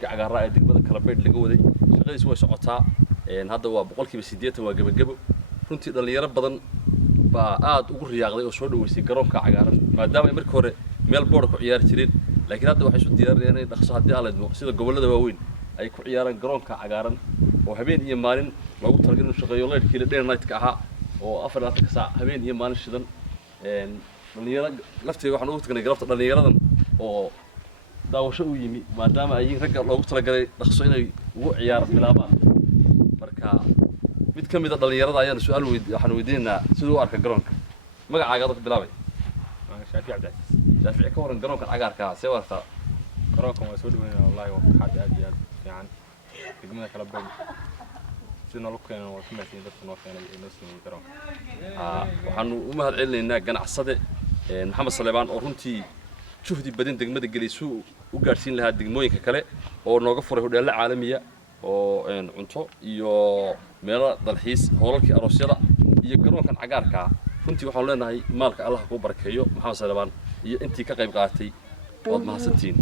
cagaara ay degmada kala beed laga waday shaqadiisu way socotaa hadda waa boqolkiiba 80 waa gabagabo runtii dhalinyaro badan baa aad ugu riyaaqday oo soo dhaweysay garoonka cagaaran maadaama ay markii hore meel board ku ciyaar jireen laakiin hadda waxay soo diyaariyeen inay dhaqso hadii aan leedmo sida gobolada waaweyn ay ku ciyaaraan garoonka cagaaran oo habeen iyo maalin lagu talagalay inuu shaqeeyo leedkii la day night-ka ahaa oo 4 saac habeen iyo maalin shidan dhalinyaro lafteeda waxaan ugu tagnay galabta dhalinyaradan oo daawasho u yimi maadaama ay ragga loogu talagalay dhaqso inay ugu ciyaar bilaabaan marka mid kamid ah dhalinyarada ayaan su'aal waxaan weydiinaa sidoo u arka garoonka magacaaga dadka bilaabay Shaafici Cabdi Shaafici ka waran garoonka cagaarka see warta garoonka waa soo dhaweynaa wallahi waa xad aad iyo aad fiican degmada kala beeg sidoo loo keenay waa kumeesay dadka noo keenay inoo sameeyay garoonka waxaan u mahad celinaynaa ganacsade Maxamed Saleebaan oo runtii juhdi badan degmada geliisu u gaarsiin lahaa degmooyinka kale oo nooga furay hodheelo caalamiya oo cunto iyo meelo dalxiis hoolalkii aroosyada iyo garoonkan cagaarka runtii waxaan leenahay maalka Allah ku barakeeyo Maxamed Saleebaan iyo intii ka qayb qaadatay oo mahadsantiin